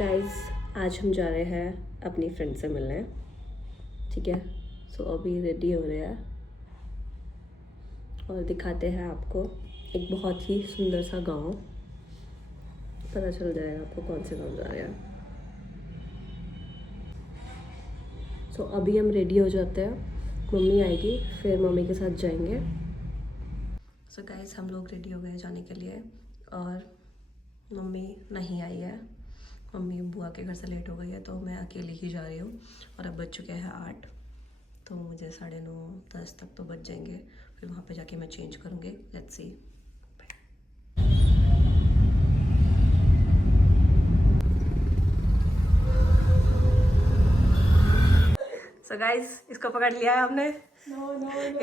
Guys आज हम जा रहे हैं अपनी फ्रेंड से मिलने, ठीक है। सो अभी रेडी हो रहे हैं और दिखाते हैं आपको एक बहुत ही सुंदर सा गांव। पता चल जाएगा आपको कौन से गांव जा रहे हैं। सो अभी हम रेडी हो जाते हैं, मम्मी आएगी फिर मम्मी के साथ जाएंगे। सो गाइस हम लोग रेडी हो गए जाने के लिए और मम्मी नहीं आई है। मम्मी बुआ के घर से लेट हो गई है तो मैं अकेली ही जा रही हूँ और अब बज चुके हैं 8, तो मुझे 9:30-10 तक तो बज जाएंगे। फिर वहाँ पे जाके मैं चेंज करूँगी। Let's see. सो गाइस इसको पकड़ लिया है हमने।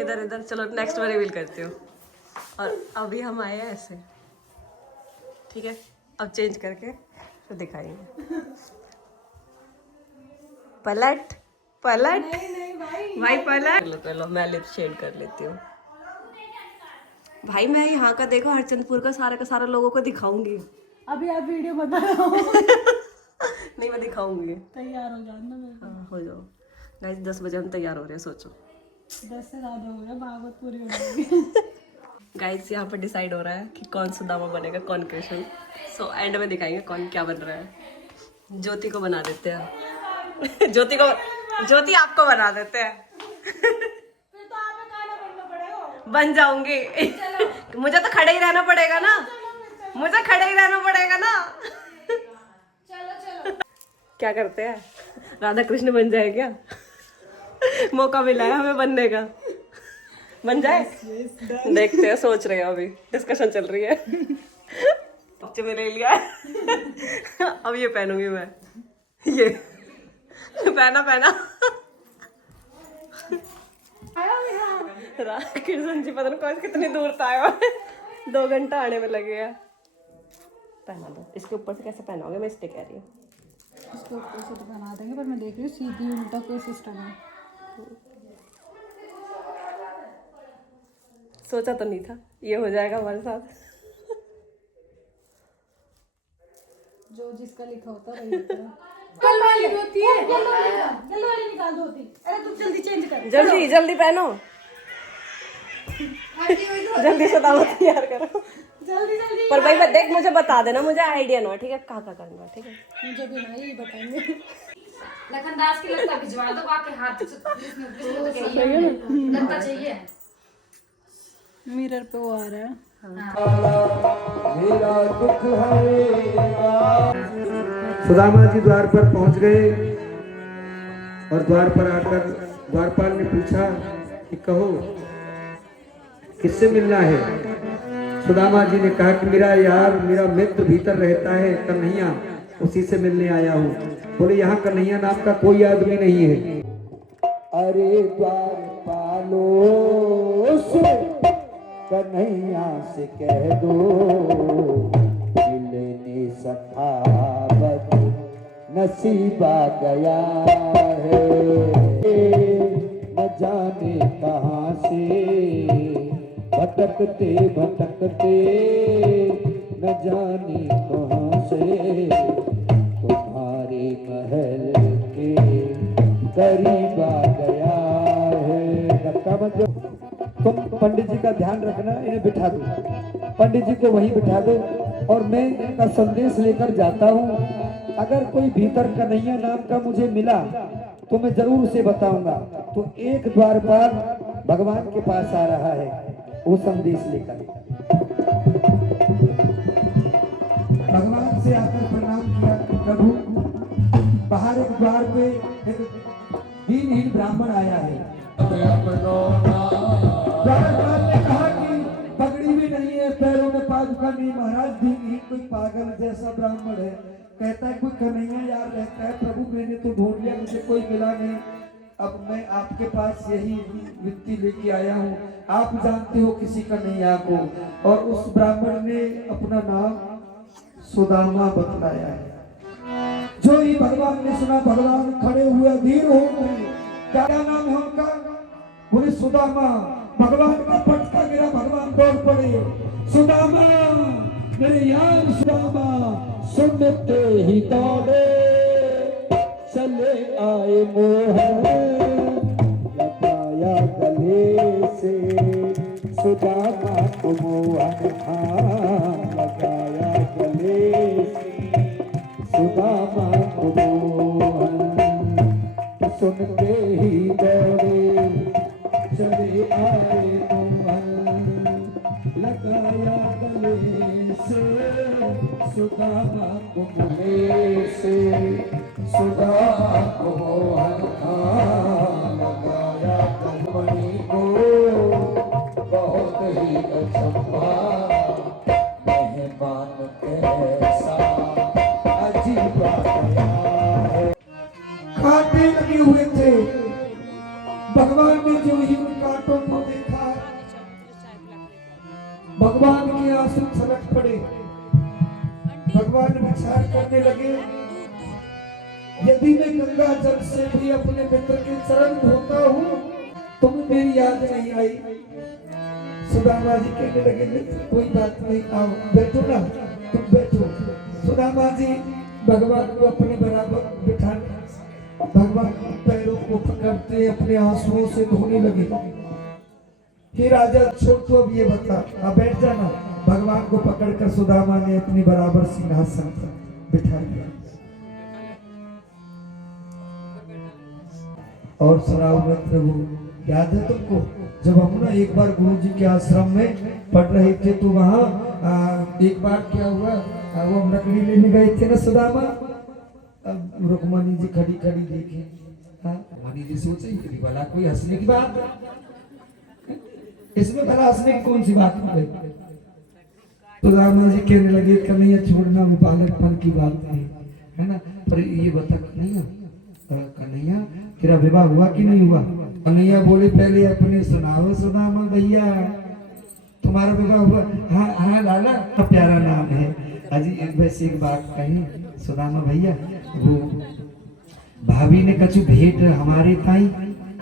इधर इधर चलो नेक्स्ट में रिवील करती हूँ। और अभी हम आए हैं ऐसे, ठीक है। अब चेंज करके फिर दिखाएंगे। पलट पलट नहीं भाई पलट। चलो मैं लिप शेड कर लेती हूँ। भाई मैं यहाँ का देखो हरचंदपुर का सारा लोगों को दिखाऊंगी। अभी आप वीडियो बता रहा हूँ। नहीं मैं दिखाऊंगी। तैयार हो जाना मेरे। हाँ हो जाओ गाइस। 10 बजे हम तैयार हो रहे हैं, सोचो 10 से ज़्यादा हो गया, भागवत पूरी हो जाएगी। गाइस यहाँ पर डिसाइड हो रहा है कि कौन सुदामा बनेगा, कौन कृष्ण। सो एंड में दिखाएंगे कौन क्या बन रहा है। ज्योति को बना देते हैं। ज्योति आपको बना देते हैं। फिर तो आप काला बनना पड़ेगा। बन जाऊंगी। मुझे तो खड़े ही रहना पड़ेगा ना। मुझे खड़े ही रहना पड़ेगा ना। चलो क्या करते हैं, राधा कृष्ण बन जाए क्या? मौका मिला है हमें बनने का। बन जाए। देखते हैं, सोच रहे हैं, अभी डिस्कशन चल रही है। बच्चे में ले लिया है। अब ये पहनूंगी मैं। ये पहना कृष्ण जी पता नहीं कितनी दूर था आया। 2 घंटा आने में लगे हैं। पहना दो। इसके ऊपर से कैसे पहनाओगे, मैं इसलिए कह रही हूँ। इसके ऊपर से तो बना देंगे, पर मैं देख रही हूँ सीधी उल्टा कोई सिस्टम है। सोचा तो नहीं था ये हो जाएगा हमारे साथ। जो जिसका लिखा होता है वही होता है। कल वाली होती है, जल्दी वाली निकाल दो होती। अरे तुम जल्दी चेंज कर। जल्दी पहनो। जल्दी से दावत तैयार करो। जल्दी पर भाई मैं देख, मुझे बता देना, मुझे आइडिया ना, ठीक है, कहाँ करना, ठीक है। मुझे भी नहीं बताएंगे। लखनदास की लगता भिजवा दो, आपके हाथ लगता चाहिए। मिरर पे वो आ रहा है। मेरा दुख हरेगा। सुदामा जी द्वार पर पहुंच गए और द्वार पर आकर द्वारपाल ने पूछा कि कहो किससे मिलना है। सुदामा जी ने कहा कि मेरा यार, मेरा मित्र भीतर रहता है कन्हैया, उसी से मिलने आया हूँ। बोले यहाँ कन्हैया नाम का कोई आदमी नहीं है। अरे द्वारपालो कन्हैया से कह दो मिलने सखावत नसीबा गया है। न जाने कहाँ से भटकते न जाने कहाँ से तुम्हारे महल के करीब आ गया है। धक्का मत दो। तुम पंडित जी का ध्यान रखना, इन्हें बिठा दो, पंडित जी को वहीं बिठा दो और मैं इनका संदेश लेकर जाता हूँ। अगर कोई भीतर कन्हैया नाम का मुझे मिला तो मैं जरूर उसे बताऊंगा। तो एक द्वारपाल भगवान के पास आ रहा है वो संदेश लेकर। भगवान से आकर प्रणाम किया। प्रभु, बाहर एक द्वार पे एक दीनहीन ब्राह्मण आया है। द्वारपाल ने कहा कि पगड़ी भी नहीं है, पैरों में पादुका नहीं, महाराज दीनहीन कोई पागल जैसा ब्राह्मण है। कहता है कोई कन्हैया यार रहता है। प्रभु मैंने तो ढूंढ लिया, मुझे कोई मिला नहीं। अब मैं आपके पास यही विनती लेके आया हूँ, आप जानते हो किसी कन्हैया को। और उस ब्राह्मण ने अपना नाम सुदामा बतलाया है। जो ही भगवान ने सुना, भगवान खड़े हुए अधीर हो गए। क्या नाम है उनका? बोले सुदामा। भगवान का पटका गिरा, भगवान दौड़ पड़े। सुदामा मेरे यार, सुदामा सुनते ही दौड़े चले आए मोहन, लगाया गले से सुदामा को मोहन, लगाया गले से सुदामा को मोहन, सुनते ही दौड़े चले आए मोहन, लगाया गले से सुदामा को गले से सुदामा को मोहन, लगाया गलमणि को बहुत ही अचंभा, मेहमान कैसा अजीब आया है। कांटे लगे हुए थे, भगवान ने जो ही उन कांटों को देखा, भगवान के आंसू छलक पड़े। भगवान विचार करने लगे, यदि मैं गंगा जल से भी अपने मित्र के चरण धोता हूँ, तुम्हें मेरी याद नहीं आई। सुदामा जी कहने लगे, कोई बात नहीं, आओ बैठो ना, तुम बैठो। सुदामा जी भगवान को अपने बराबर बिठाने, भगवान के पैरों को पकड़ते अपने आंसुओं से धोने लगे। हे राजा छोड़ तो अब ये बता, अब बैठ जाना। भगवान को पकड़कर सुदामा ने अपनी बराबर सिंहासन पर बिठा दिया। और सुनाओ मित्र, वो याद है तुमको जब हम ना एक बार गुरु जी के आश्रम में पढ़ रहे थे, तो वहाँ एक बार क्या हुआ, वो हम लकड़ी लेने गए थे ना सुदामा। अब रुक्मणी जी खड़ी खड़ी देखे, रुक्मणी जी सोचे कि भला कोई हंसने की बात, इसमें भला हंसने की कौन सी बात हो गई। तो रामा जी कहने लगे, कन्हैया छोड़ना, वो बालकपन की बात है ना, पर ये बता कन्हैया, कन्हैया तेरा विवाह हुआ कि नहीं हुआ। कन्हैया बोले, पहले अपने सुनाओ सुदामा भैया, तुम्हारा विवाह हुआ। हाँ हाँ लाला, प्यारा नाम है। अजी वैसे एक बात कही सुदामा भैया, वो भाभी ने कछु भेंट हमारे ताई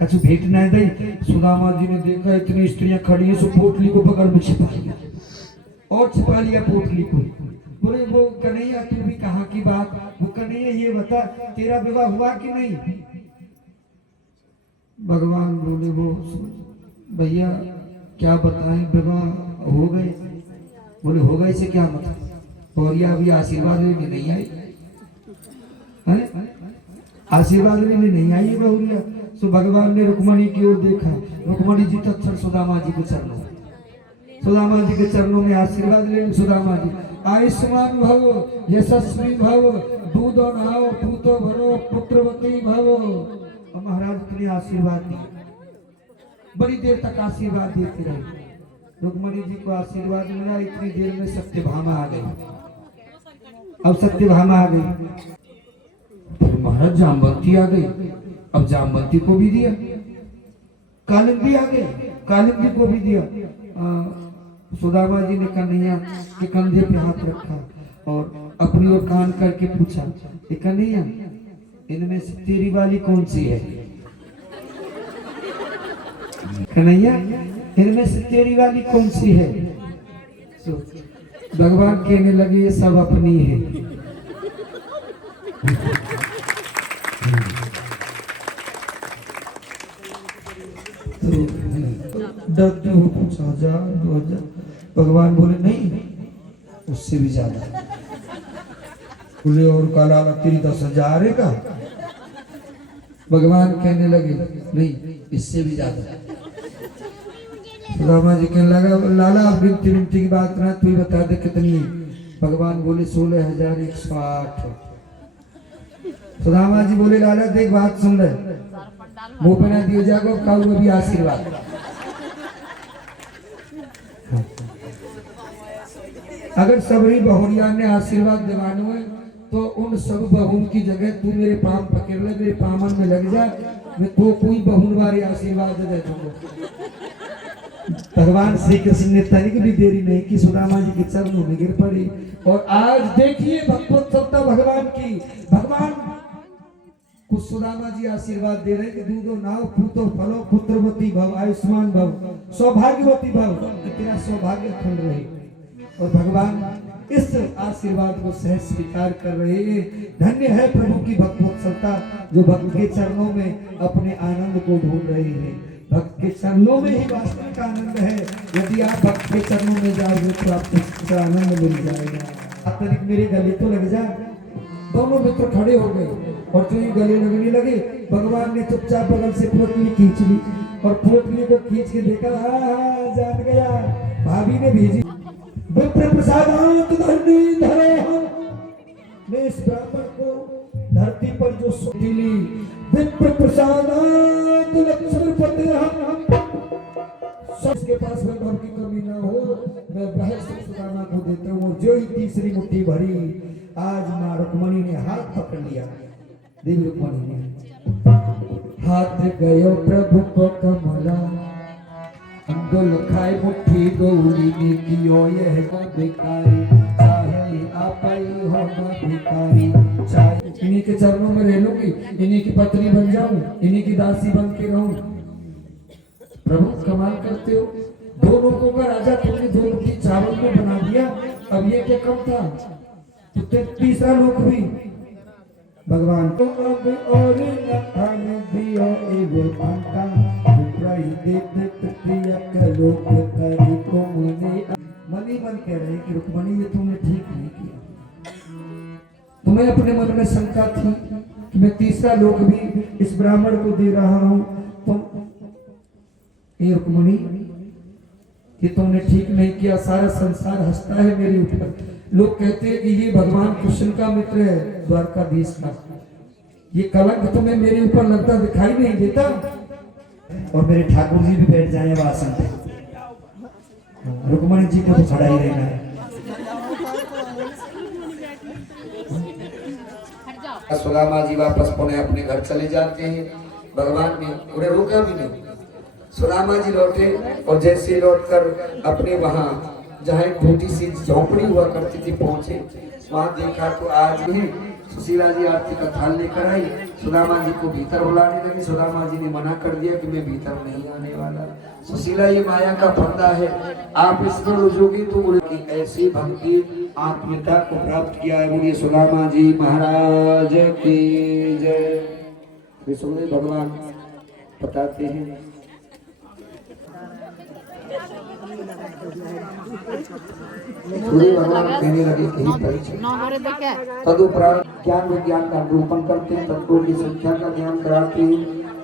कछु भेंट न दे। सुदामा जी ने देखा इतनी स्त्रियां खड़ी हैं, सो पोटली को बगल में छिपा लिया और छिपा लिया पोटली को। बोले, वो कन्हैया तू भी कहाँ की बात, वो कन्हैया ये बता तेरा विवाह हुआ कि नहीं। भगवान बोले, वो भैया क्या बताएं, विवाह हो गए। बोले, हो गए से क्या मतलब, और यह अभी आशीर्वाद लेने नहीं आई है, आशीर्वाद लेने नहीं आई है बहुरिया। तो भगवान ने रुक्मणी की ओर देखा, रुक्मणी जी तत्क्षण सुदामा जी के चरणों, सुदामा जी के चरणों में आशीर्वाद ले। सुदामा जी, आयुष्मान भव, यशस्वी भव, दूध नाओ, पूतो भरो, पुत्रवती भव। और महाराज ने आशीर्वाद दिया, बड़ी देर तक आशीर्वाद देते रहे। रुक्मणी जी को आशीर्वाद मिला, इतनी देर में सत्यभामा आ गई। अब सत्यभामा आ गई, फिर महाराज जामवंती आ गई। अब जामवंती को भी दिया, कालिंदी आ गई, कालिंदी को भी दिया। सुदामा जी ने कन्हैया के कंधे पे हाथ रखा और अपनी ओर कान करके पूछा, कन्हैया इनमें से तेरी वाली कौन सी है। कन्हैया इनमें से तेरी वाली कौन सी है। भगवान कहने लगे, ये सब अपनी है। डरते हो कुछ 1000 2000। भगवान बोले, नहीं उससे भी ज्यादा। बोले, और काला तेरी 10,000 है का। भगवान कहने लगे, नहीं इससे भी ज्यादा। रामा जी कहने लगा, लाला आप गिनती विनती की बात ना, तू ही बता दे कितनी है। भगवान बोले, 16,108। सुदामा जी बोले, लाला देख बात सुन रहे, मुंह पे ना दिए जागो, काऊ अभी आशीर्वाद। अगर सभी बहुरिया ने आशीर्वाद दिवानो है, तो उन सब बहुन की जगह तू मेरे पाम पकड़ ले, मेरे पामन में लग जा, मैं तो कोई बहुन वाले आशीर्वाद दे दूंगा। भगवान श्री कृष्ण ने तनिक भी देरी नहीं की, सुदामा जी के चरणों में गिर पड़ी। और आज देखिए भक्तोत्सवता भगवान की, भगवान कुछ सुदामा जी आशीर्वाद दे रहे कि दूधो नाव, पूतो फलो, पुत्रवती भव, आयुष्मान भव, सौभाग्यवती भव, तेरा सौभाग्य अखंड रहे। और भगवान इस आशीर्वाद को सहज स्वीकार कर रहे हैं। धन्य है प्रभु की भक्त वत्सलता, जो भक्त के चरणों में अपने आनंद को ढूंढ रहे हैं। भक्त के चरणों में ही वास्तविक आनंद है। यदि आप भक्त के चरणों में जाओगे तो आपको इसका आनंद मिल जाएगा। आप मेरे गले तो लग जा। दोनों मित्र खड़े हो गए और जो ही गले लगने लगे, भगवान ने चुपचाप बगल से पोटली खींच ली और पोटली को खींच के देखा, जान गया, भाभी ने भेजी। विप्र प्रसादांत धरणी धरे हम ने इस ब्राह्मण को धरती पर जो सुली। विप्र प्रसादांत लक्ष्मण पते हम सबके पास वैभव की कमी ना हो, मैं रहस्य सुदामा को देता हूँ। जो ही तीसरी मुट्ठी भरी, आज माँ रुक्मणी ने हाथ पकड़ लिया। देवी रुक्मणी ने हाथ गयो प्रभु को कमला, अंगुल खाए मुट्ठी गौरी ने कियो यह बेकारी, चाहे आपाई हो ना भिखारी। चाहे इन्हीं के चरणों में रह लूंगी, इन्हीं की पत्नी बन जाऊं, इन्हीं की दासी बन के रहूं। प्रभु कमाल करते हो, दो लोगों का राजा तुमने दो रोटी चावल को बना दिया। अब ये क्या कम था, तो तीसरा लोक भी भगवान को अब और न खाने दियो एगो अंता विप्राई देते प्रिया कलो करी को मनी मन कह रहे कि रुक्मणी ये तुमने ठीक नहीं किया। तुम्हें अपने मन में शंका थी कि मैं तीसरा लोक भी इस ब्राह्मण को दे रहा हूं, तुम ये रुक्मणी कि तुमने ठीक नहीं किया। सारा संसार हंसता है मेरे ऊपर। लोग कहते हैं कि ये भगवान कृष्ण का मित्र है, द्वारकाधीश का। ये कलंक तुम्हें मेरे ऊपर लगता दिखाई नहीं देता। और मेरे ठाकुर जी भी बैठ जाए आसन पे, रुक्मणी जी को तो खड़ा ही रहना है। सुदामा जी वापस पुनः अपने घर चले जाते हैं। भगवान ने उन्हें रोका भी नहीं। सुदामा जी लौटे और जैसे लौटकर अपने वहां जहाँ एक छोटी सी झोपड़ी हुआ करती थी पहुंचे, वहां देखा तो आज भी सुशीला जी आरती का थाल लेकर आई। सुदामा जी को भीतर बुलाने लगी। सुदामा जी ने मना कर दिया कि मैं भीतर नहीं आने वाला। सुशीला, ये माया का फंदा है, आप इसमें रुझोगे तो उनकी ऐसी भक्ति आत्मीयता को प्राप्त किया है। बोलिए सुदामा जी महाराज की जय। सुखदेव भगवान बताते हैं, भगवान कहने लगे तदुपरांत ज्ञान विज्ञान का निरूपण करते हैं, तत्वों की संख्या का ज्ञान कराते हैं।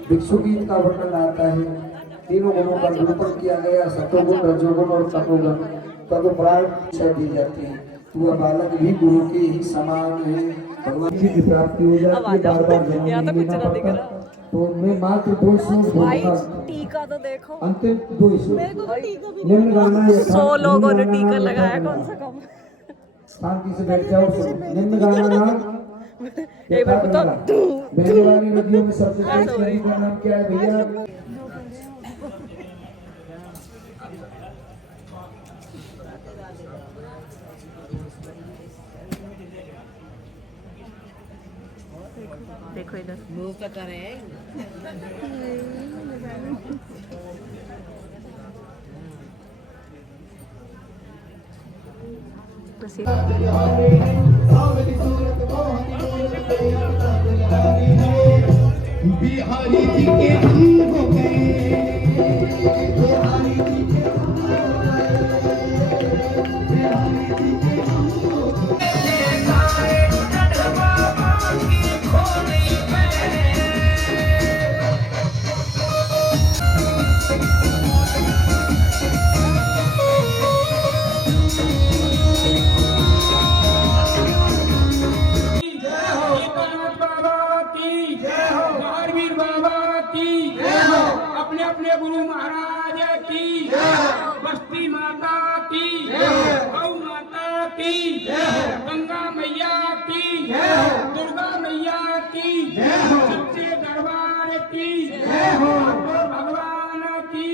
भिक्षु गीत का वर्णन आता है, तीनों गुणों का निरूपण किया गया, सतोगुण, रजोगुण और तमोगुण। तदुपरांत शिक्षा दी जाती है, वह बालक भी गुरु के ही समान है। भगवान जी की प्राप्ति हो जाती है, बार बार जन्म नहीं लेना पड़ता। तो मैं मात्र 2 श्लोक बोलूंगा, टीका तो देखो, अंतिम 2 श्लोक। निम्न गाना है, 100 लोगों ने टीका लगाया, कौन सा कम। शांति से बैठ जाओ। निम्न गाना नाम एक बार बताओ, बहने वाली नदियों में सबसे तेज नदी का नाम क्या है भैया? देखो इधर मुंह कतर है। बिहारी जी के हम हो गए, बिहारी जी के हम हो अपने अपने गुरु महाराज की, बस्ती माता की, गौ माता की, गंगा मैया की, दुर्गा मैया की, सच्चे दरबार की, भगवान की।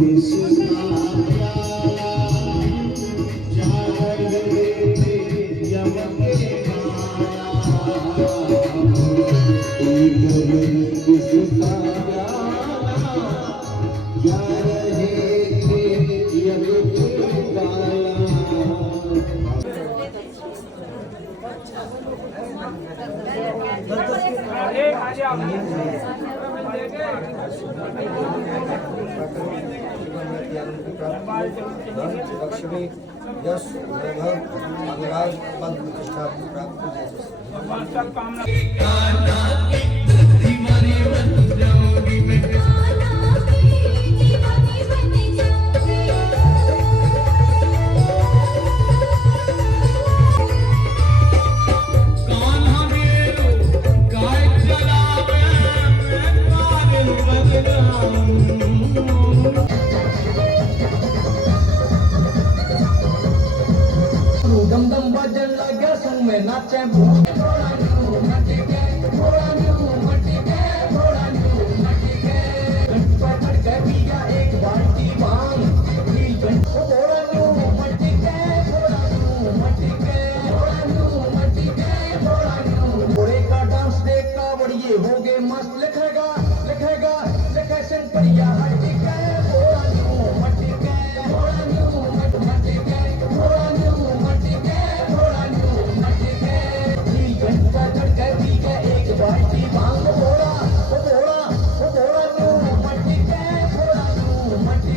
Krishna लक्ष्मी यश वैभव अनुराग पद प्रतिष्ठा प्राप्त दम दम बजन लगे संग में नाचे एक बाल्टी भांग घोड़े का डांस देखा बढ़िए हो गए मस्त लिखेगा लिखेगा लिखे सिंपरिया हट्टी के घोड़ा न्यू मट्टी के घोड़ा न्यू मट्टी के घोड़ा न्यू मट्टी के घोड़ा न्यू मट्टी के नील घंटा झटके पी के एक बाल्टी भांग घोड़ा न्यू मट्टी के घोड़ा न्यू मट्टी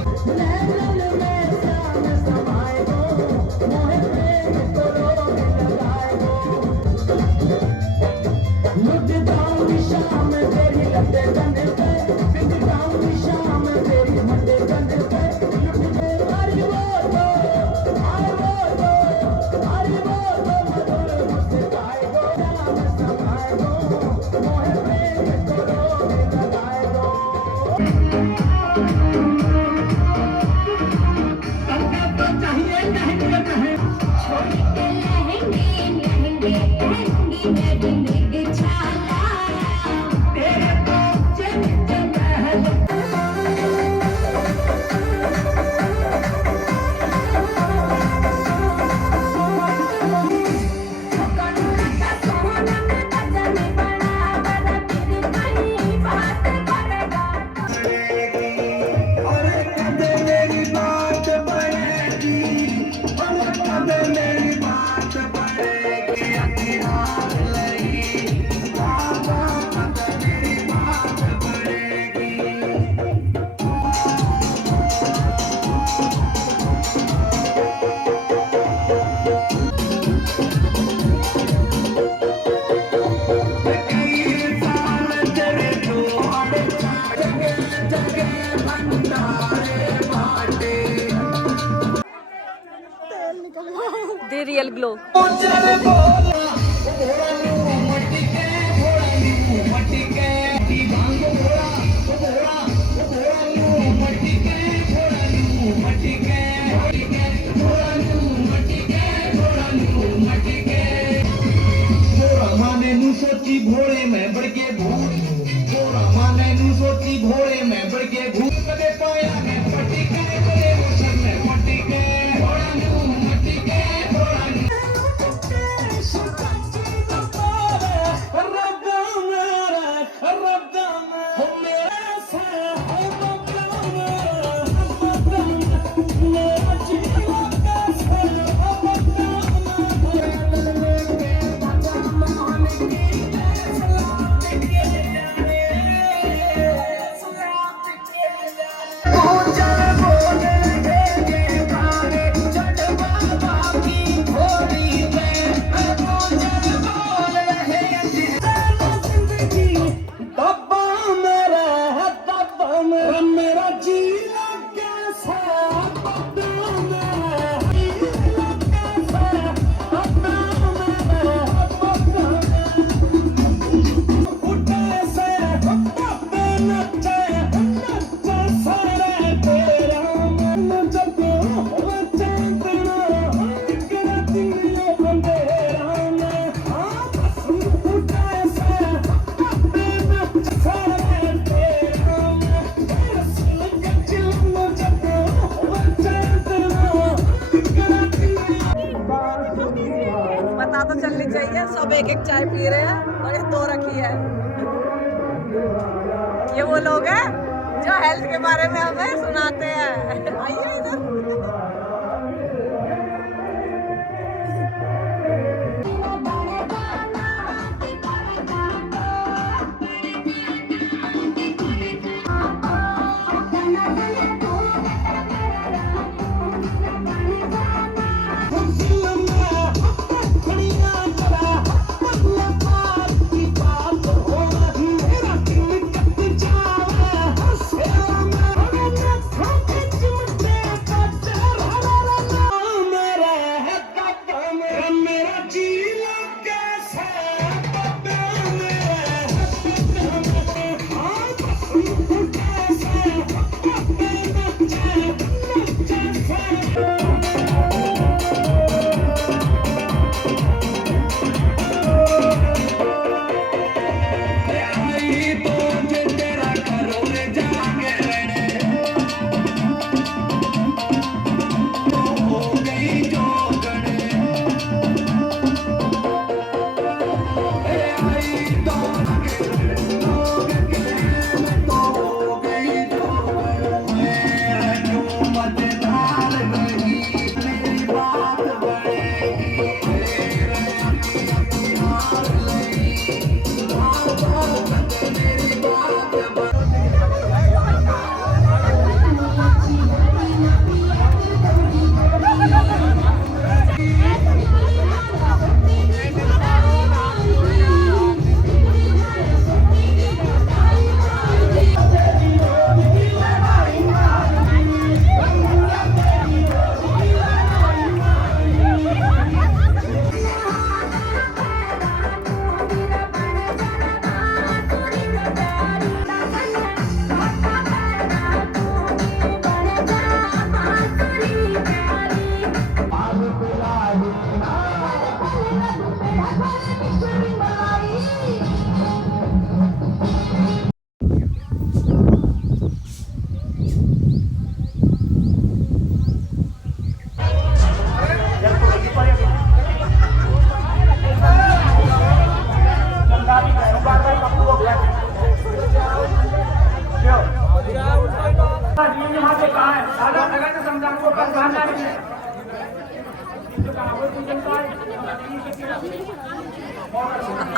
The real glow. सोची घोड़े में बढ़ के भूत माने नू सोची घोड़े में बढ़ के भूत कदे पाया है पट्टी के बड़े मोशन में मट्टी के घोड़ा न्यू मट्टी के घोड़ा न्यू मेरा जी कैसा पता तो चलनी चाहिए, सब एक एक चाय पी रहे हैं और ये दो रखी है। ये वो लोग हैं जो हेल्थ के बारे में हमें सुनाते हैं। आइए इधर।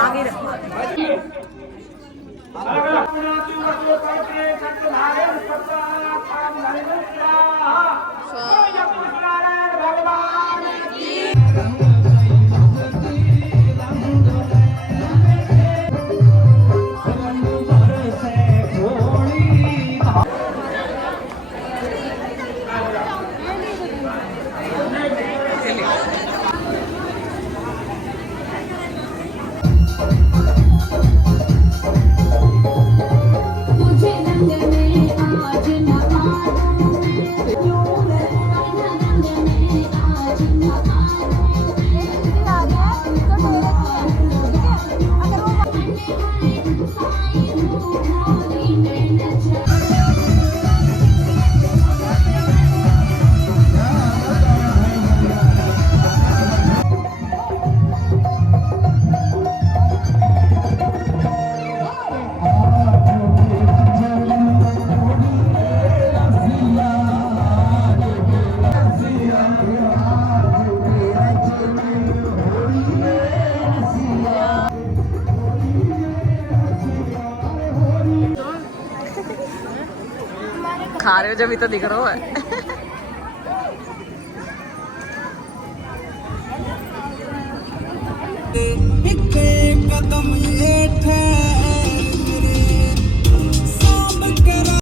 आगे रखो। मुझे रंग में आज नहाना क्यों रंग में आज नहाना खा रहे हो जब ही तो दिख रहा है। कदम ये